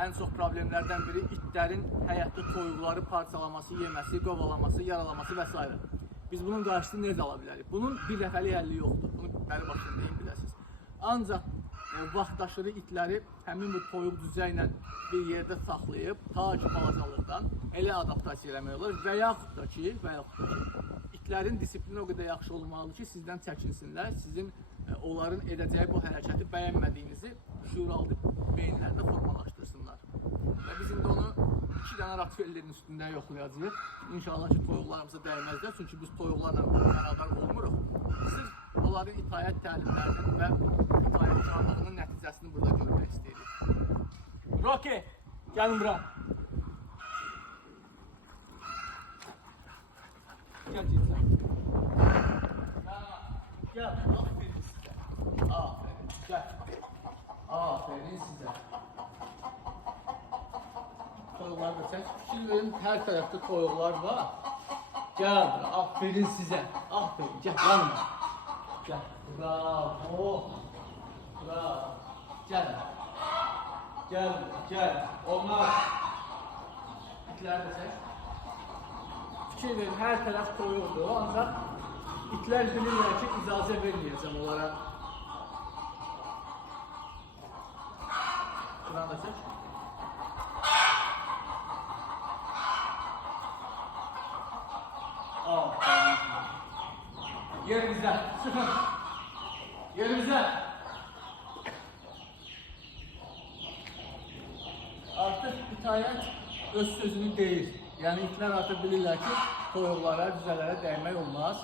ən çox problemlərdən biri itlərin həyatda toyuqları parçalaması, yeməsi, qovalaması, yaralaması və s. Biz bunun qarşısını necə ala bilərik? Bunun bir dəfəlik həlli yoxdur. Bunu bəri başdan deyin biləsiniz. Ancaq vaxtaşırı itləri həmin bu toyuq düzə ilə bir yerdə saxlayıb, ta ki balacalıqdan elə adaptasiya eləmək olur və yaxud da ki, itlərin disiplini o qədər yaxşı olmalıdır ki, sizdən çəkinsinlər, sizin onların edəcəyi bu hərəkəti bəyənmədiyinizi şuuraldı beyinlərdə formalaşdırsınlar. Və biz indi onu 2 dənə Rottweilerin üstündə yoxlayacağıq. İnşallah ki, toyuqlarımıza dəyməzlər, çünki biz toyuqlarla bərabər olmuruq. Sırf onların itaət təlimlərinin və itaətkarlığının nəticəsini burada görmək istəyirik. Rocky, gəlin bura. Gəl, gecə. Gəl, aferin sizə. Aferin, gəl. Aferin sizə. Toyuqlar da çək. Fikir verin, hər tərəfdə toyuqlar var. Gəl bura, aferin sizə. Aferin, gəl, yanma. Gəl, bravo. Bravo. Gəl. Gəl, gəl. Onlar. İtləri də çək. Fikir verin, hər tərəf toyuqdur, ancaq itlər bilirlər ki, icazə verməyəcəm onlara. Buranı da çək. Yerimizdə, sıxın. Yerimizdə. Artıq itaət öz sözünü deyir. Yəni itlər artıq bilirlər ki, toyuqlara, düzələrə dəymək olmaz.